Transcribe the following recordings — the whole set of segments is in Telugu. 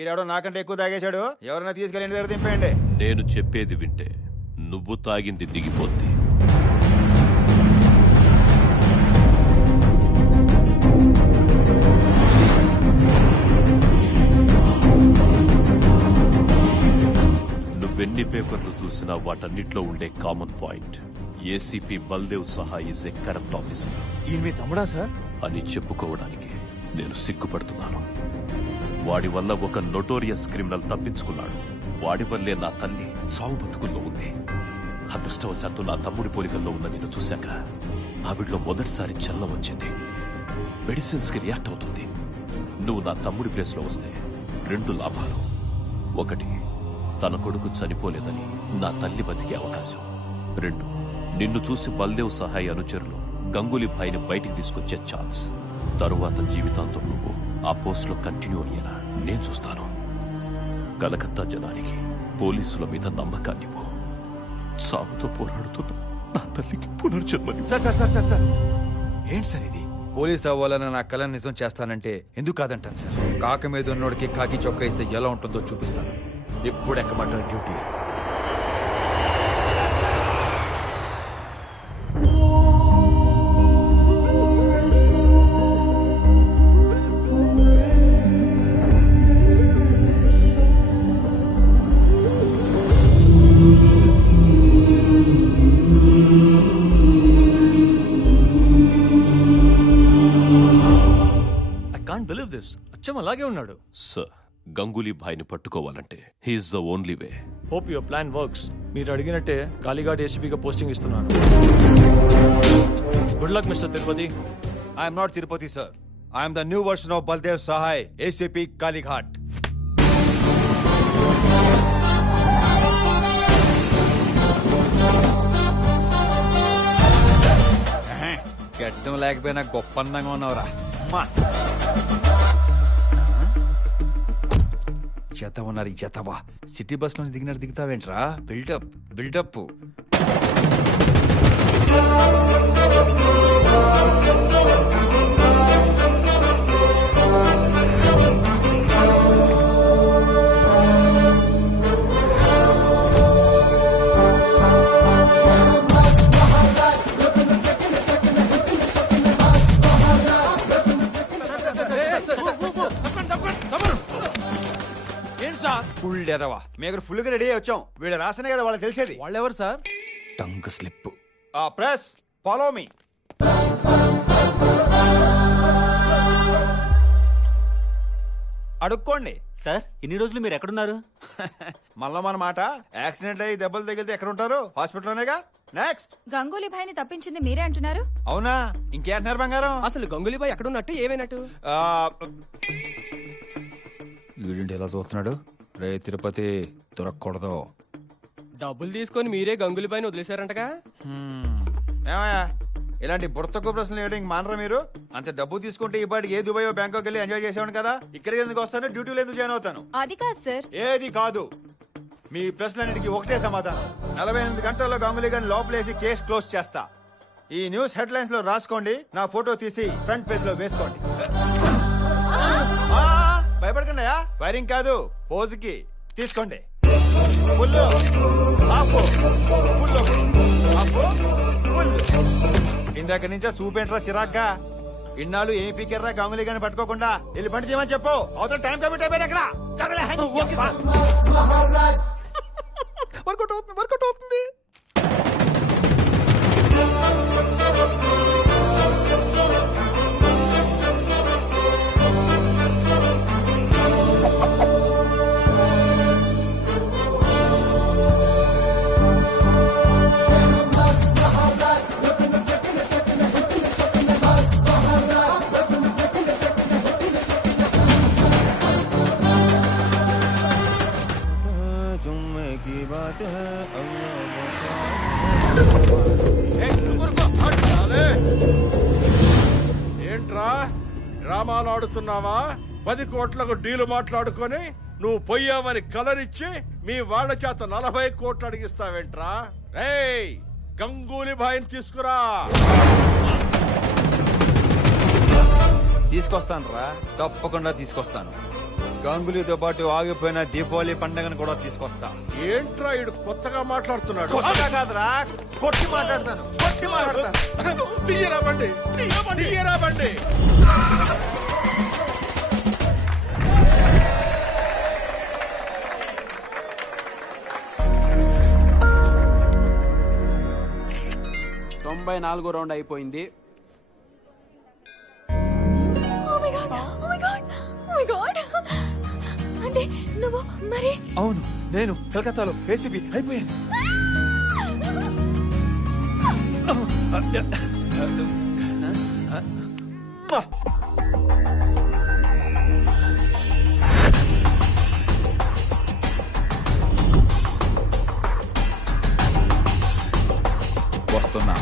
ఈడెవడో నాకంటే ఎక్కువ తాగేశాడు. ఎవరైనా తీసుకెళ్ళి ఇంటి దగ్గర దింపేయండి. నేను చెప్పేది వింటే నువ్వు తాగింది దిగిపోద్ది. నువ్వెన్ని పేపర్లు చూసినా వాటన్నిట్లో ఉండే కామన్ పాయింట్ ఏసీపీ బల్దేవ్ సహా ఈజ్ ఏ కరప్ట్ ఆఫీసర్. ఈ మీ తమ్ముడా సార్ అని చెప్పుకోవడానికి నేను సిగ్గుపడుతున్నాను. వాడి వల్ల ఒక నోటోరియస్ క్రిమినల్ తప్పించుకున్నాడు. వాడి వల్లే నా తల్లి సాగు బతుకుల్లో ఉంది. అదృష్టవశాత్తు నా తమ్ముడి పోలికల్లో ఉన్న నేను చూశాక ఆవిడలో మొదటిసారి చలనం వచ్చింది. మెడిసిన్స్ కి రియాక్ట్ అవుతుంది. నువ్వు నా తమ్ముడి ప్లేస్ లో వస్తే 2 లాభాలు. 1, తన కొడుకు చనిపోలేదని నా తల్లి బతికే అవకాశం. 2, నిన్ను చూసి బల్దేవ్ సహాయ అనుచరులు గంగూలీ భాయ్ని బయటికి తీసుకొచ్చే ఛాన్స్. తరువాత జీవితాంతం నువ్వు ఆ పోస్ట్ లో కంటిన్యూ అయ్యేలా నేను చూస్తాను. కలకత్తా జనానికి పోలీసుల మీద నమ్మకాన్ని పో. సాగుతో పోరాడుతున్న నా తల్లికి పునర్జన్మని. Sir sir sir sir sir ఏంటి సార్ ఇది? పోలీస్ అవ్వాలని నా కళను నిజం చేస్తానంటే ఎందుకు కాదంటాను సార్. కాక మీద ఉన్నోడికి కాకి చొక్కా ఇస్తే ఎలా ఉంటుందో చూపిస్తాను. ఎప్పుడు ఎక్కమంటారు డ్యూటీ. అచ్చం అలాగే ఉన్నాడు. సార్, గంగూలీ భాయ్ని పట్టుకోవాలంటే he's the only way. Hope your plan works. మీరు అడిగినట్టే కాళీఘాట్ ఏసీపీగా పోస్టింగ్ ఇస్తున్నాను. Good luck mister Tirupati. I'm not Tirupati sir. I'm the new version of Baldev Sahay, ACP Kalighat. గడ్డం లేకపోయినా గొప్ప అందంగా ఉన్నవరా. జత ఉన్నారు ఈ జతవా. సిటీ బస్ నుంచి దిగినట్టు దిగుతావేంట్రా? Buildup buildup. ఫుల్ ఎదవా. మేము ఫుల్ గా రెడీ అయ్యి వచ్చాం. వీళ్ళ రాసనే కదా వాళ్ళకి తెలిసేది. వాళ్ళెవరు sir? Tongue slip. Press follow me. అడుక్కోండి సార్. ఇన్ని రోజులు మీరు ఎక్కడున్నారు? మళ్ళా మన మాట. యాక్సిడెంట్ అయ్యి దెబ్బలు తగిలితే ఎక్కడ ఉంటారు? హాస్పిటల్లోనేగా. నెక్స్ట్. గంగూలీ భాయ్ని తప్పించింది మీరే అంటున్నారు. అవునా? ఇంకేంటున్నారు బంగారం? అసలు గంగూలీ భాయ్ ఎక్కడున్నట్టు ఏమైనట్టు? వీడింటి ఎలా చూస్తున్నాడు? రే తిరుపతి, దొరకకూడదు. డబ్బులు తీసుకొని మీరే గంగూలీ భాయ్ని వదిలేశారంటగా. ఏమయ్యా, ఇలాంటి బుర్తకు ప్రశ్నలు వేయడానికి మానరా మీరు? అంత డబ్బు తీసుకుంటే ఈ పాటికి ఏ దుబాయ్ బ్యాంకాక్ వెళ్ళి ఎంజాయ్ చేసేవాడు కదా. ఇక్కడికి ఎందుకు వస్తాను? డ్యూటీలో ఎందుకు జాయిన్ అవుతాను? అది కాదు సార్. ఏది కాదు. మీ ప్రశ్నలన్నిటికీ ఒకటే సమాధానం. 48 గంటల్లో గంగూలీ గారిని లోపలేసి కేసు క్లోజ్ చేస్తా. ఈ న్యూస్ హెడ్ లైన్స్ లో రాసుకోండి. నా ఫోటో తీసి ఫ్రంట్ పేజ్ లో వేసుకోండి. భయపడకండి. ఫైరింగ్ కాదు, పోజుకి తీసుకోండి. ఇందాక నుంచే చూపేంట్రా చిరాగ్గా. ఇన్నాళ్ళు ఏం పీకెర్రా గంగూలీ గారిని పట్టుకోకుండా. వెళ్ళి బండి తీయమని చెప్పు. అవతల టైం కమిట్ అయిపోయింది. ఎక్కడ వర్కౌట్ అవుతుంది, వర్కౌట్ అవుతుంది. ఏంట్రా డ్రామాలు ఆడుతున్నావా? 10 కోట్లకు డీలు మాట్లాడుకొని నువ్వు పోయావని కలరిచ్చి మీ వాళ్ళ చేత 40 కోట్లు అడిగిస్తావేంట్రా? రేయ్, గంగూలీ భాయ్ని తీసుకురా. తీసుకొస్తాను రా, తప్పకుండా తీసుకొస్తాను. గంగులీతో పాటు ఆగిపోయిన దీపావళి పండుగను కూడా తీసుకొస్తా. ఏంట్రా ఇడు కొత్తగా మాట్లాడుతున్నాడు? కొత్తగా కాదురా, కొట్టి మాట్లాడతాను. తీయరా బండి, తీయరా బండి. తొంభై 4 రౌండ్ అయిపోయింది. అంటే నువ్వు మరి అవును, నేను కలకత్తాలో ఏసీపీ అయిపోయాను. వస్తున్నా.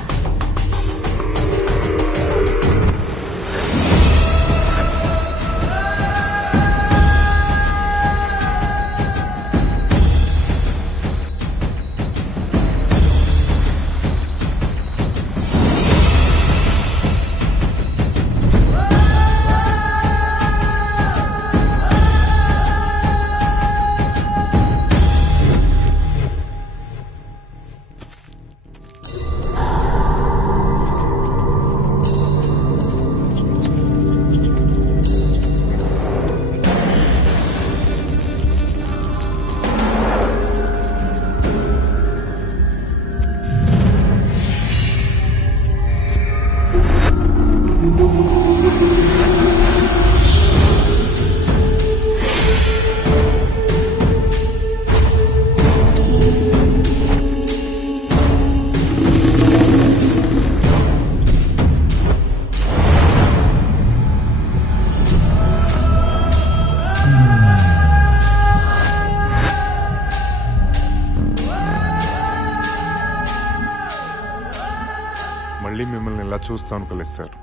మళ్ళీ మిమ్మల్ని ఇలా చూస్తాను అనుకోలేదు సార్.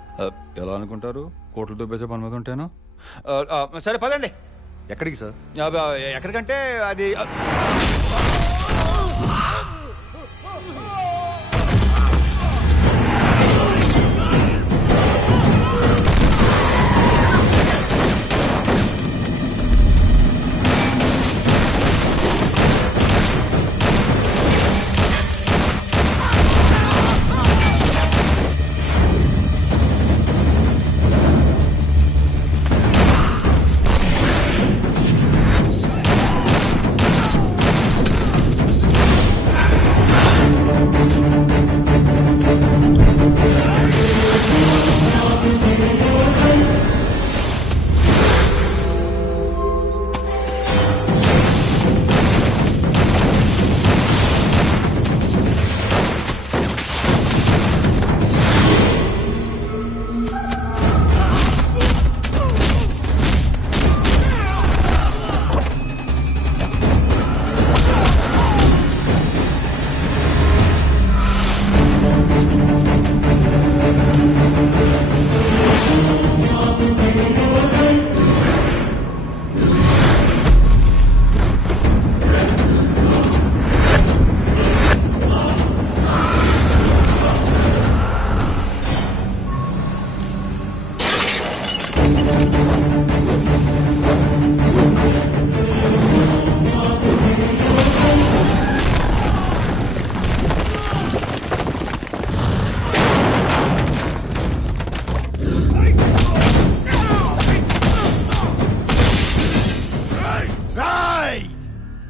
ఎలా అనుకుంటారు? కోట్లు దుబ్బేసే పని మీద ఉంటాను. సరే పదండి. ఎక్కడికి సార్? ఎక్కడికంటే అది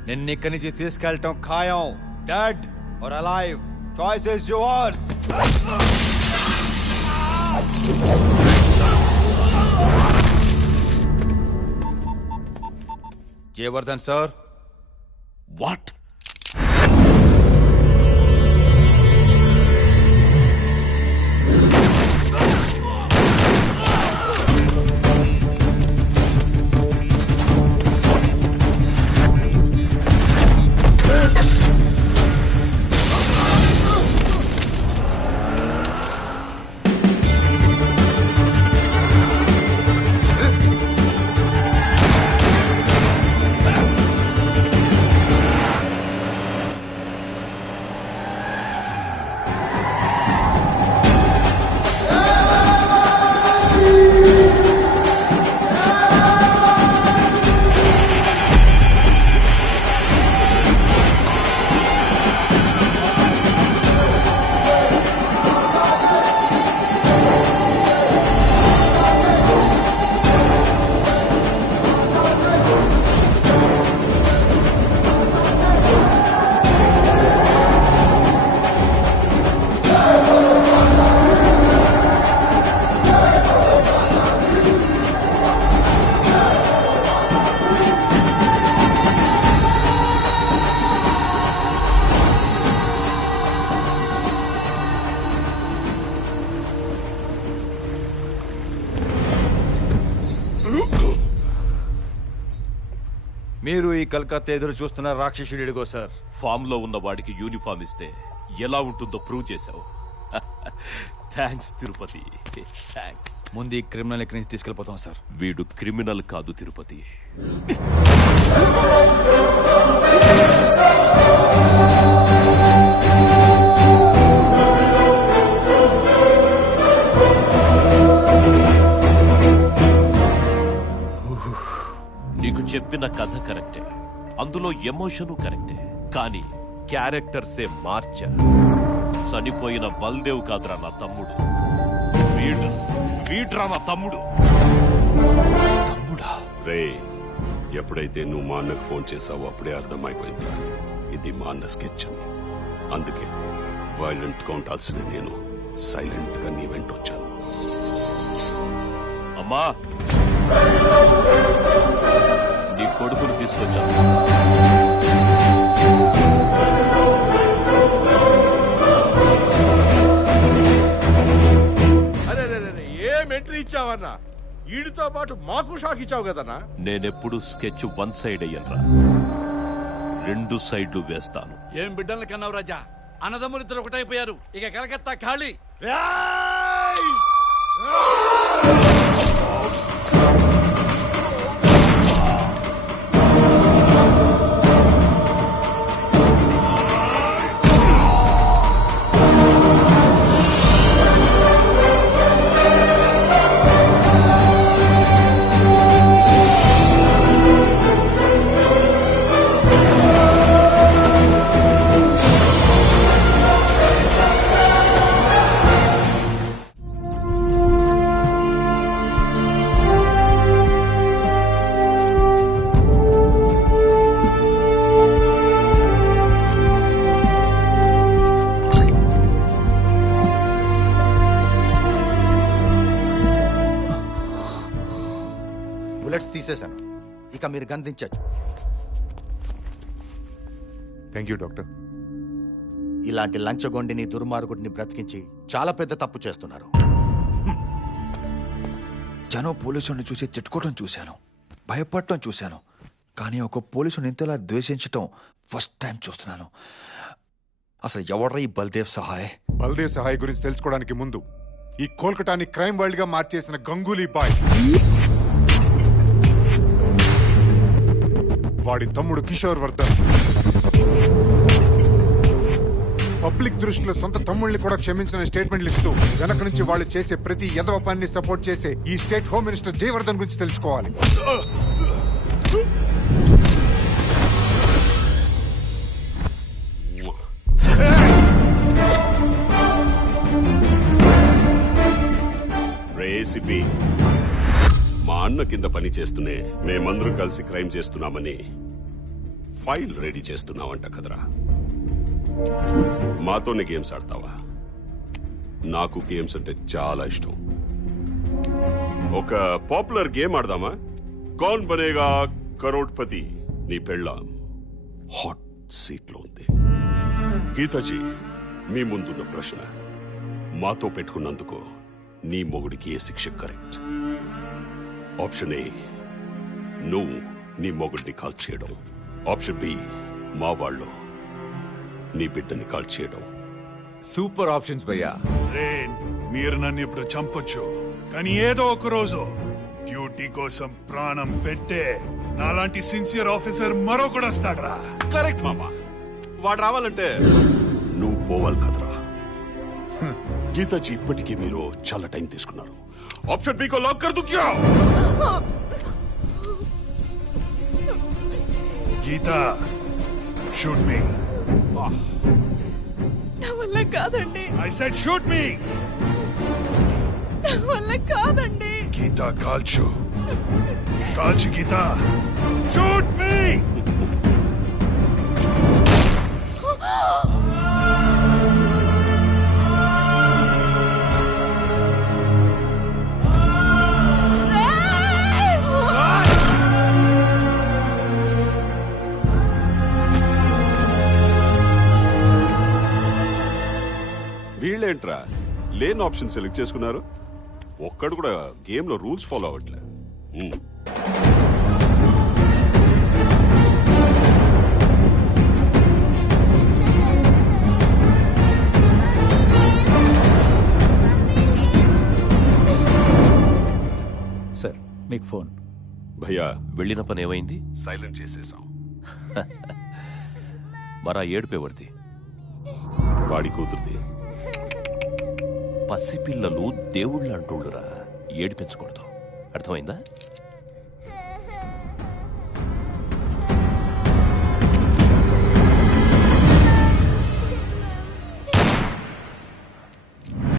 నిన్ను ఇక్కడి నుంచి తీసుకెళ్ళటం ఖాయం. Dead or alive, choice is yours. Jayavardhan sir. What? మీరు ఈ కలకత్తా ఎదురు చూస్తున్న రాక్షసుడిగో సార్. ఫామ్ లో ఉన్న వాడికి యూనిఫామ్ ఇస్తే ఎలా ఉంటుందో ప్రూవ్ చేశావు. Thanks Tirupati, thanks. ముందు ఈ క్రిమినల్ ఇక్కడి నుంచి తీసుకెళ్ళిపోతాం సార్. వీడు క్రిమినల్ కాదు తిరుపతి. నీకు చెప్పిన కథ కరెక్టే, అందులో ఎమోషను కరెక్టే, కానీ క్యారెక్టర్సే మార్చా. చనిపోయిన బల్దేవ్ కాదురా నా తమ్ముడు, వీడ్రా నా తమ్ముడు. తమ్ముడా? రే, ఎప్పుడైతే నువ్వు మా అన్నకు ఫోన్ చేసావో అప్పుడే అర్థమైపోయింది ఇది మా అన్న స్కెచ్ అని. అందుకే వైలెంట్ గా ఉండాల్సిన నేను సైలెంట్ గా నీ వెంట వచ్చాను. అమ్మా, నీ కొడుకును తీసుకొచ్చాను. అరే ఏం ఎంట్రీ ఇచ్చావన్నా? వీడితో పాటు మాకు షాక్ ఇచ్చావు కదన్నా. నేనెప్పుడు స్కెచ్ వన్ సైడ్ అయ్యనరా, 2 సైడ్లు వేస్తాను. ఏం బిడ్డలు కన్నావు రాజా? అన్నదమ్ములిద్దరు ఒకటైపోయారు. ఇక కలకత్తా ఖాళీ. బుల్లెట్స్ తీసేశాను, ఇక మీరు గంధించచ్చు. Thank you doctor. ఇలాంటి లంచగొండిని దుర్మార్గుడిని బ్రతికించి చాలా పెద్ద తప్పు చేస్తున్నారు. జనం పోలీసుని చూసి తిట్టుకోవడం చూశాను, భయపడటం చూశాను, కానీ ఒక పోలీసుని ఇంతలా ద్వేషించటం ఫస్ట్ టైం చూస్తున్నాను. అసలు ఎవడ్రా ఈ బల్దేవ్ సహాయ్? బల్దేవ్ సహాయ్ గురించి తెలుసుకోవడానికి ముందు ఈ కోల్కతాని క్రైమ్ వరల్డ్ గా మార్చేసిన గంగూలీ బాయ్, వాడి తమ్ముడు కిషోర్ వర్ధన్, పబ్లిక్ దృష్టిలో సొంత తమ్ముళ్ళని కూడా క్షమించిన స్టేట్మెంట్లు ఇస్తూ వెనక నుంచి వాళ్ళు చేసే ప్రతి ఎదవ పనిని సపోర్ట్ చేసే ఈ స్టేట్ హోమ్ మినిస్టర్ జయవర్ధన్ గురించి తెలుసుకోవాలి. రేసిపి మా అన్న కింద పని చేస్తూనే మేమందరం కలిసి క్రైమ్ చేస్తున్నామని ఫైల్ రెడీ చేస్తున్నావంట కదరా. మాతోనే గేమ్స్ ఆడతావా? నాకు గేమ్స్ అంటే చాలా ఇష్టం. ఒక పాపులర్ గేమ్ ఆడదామా? కౌన్ బనేగా కరోడ్పతి. నీ పెళ్ళాం హాట్ సీట్ లో ఉంది. గీతాజీ, మీ ముందున్న ప్రశ్న, మాతో పెట్టుకున్నందుకు నీ మొగుడికి ఏ శిక్ష కరెక్ట్? ఆప్షన్ ఏ, నువ్వు నీ మొగుడిని కాల్ చేయడం. ఆప్షన్ బి, మా వాళ్ళు నీ బిడ్డని కాల్ చేయడం. సూపర్ ఆప్షన్స్ భయ్యా. మీరు నన్ను ఇప్పుడు చంపొచ్చు, కానీ ఏదో ఒక రోజు డ్యూటీ కోసం ప్రాణం పెట్టే నాలాంటి సిన్సియర్ ఆఫీసర్ మరొకడు వస్తాడ్రా. కరెక్ట్ మామా, వాడు రావాలంటే నువ్వు పోవాలి కదరా. గీతాజీ, ఇప్పటికీ మీరు చాలా టైం తీసుకున్నారు. ఆప్షన్ బి కో లాక్ కర్ దు క్యా? గీతా, షూట్ మీ. నా వల్ల కాదండి, ఐ సెడ్ షూట్ మీ. నా వల్ల కాదండి. గీతా, కాల్చు కాల్చు గీతా, షూట్ మీ. వీళ్ళేంట్రా లేని ఆప్షన్ సెలెక్ట్ చేసుకున్నారు? ఒక్కడు కూడా గేమ్ లో రూల్స్ ఫాలో అవ్వట్లే. ఫోన్. భయ్యా వెళ్ళిన పని ఏమైంది? సైలెంట్ చేసేసాం. మరా ఏడుపేవరిది? వాడి కూతురుది. పసిపిల్లలు దేవుళ్ళు అంటోళ్ళురా, ఏడిపించకూడదు. అర్థమైందా?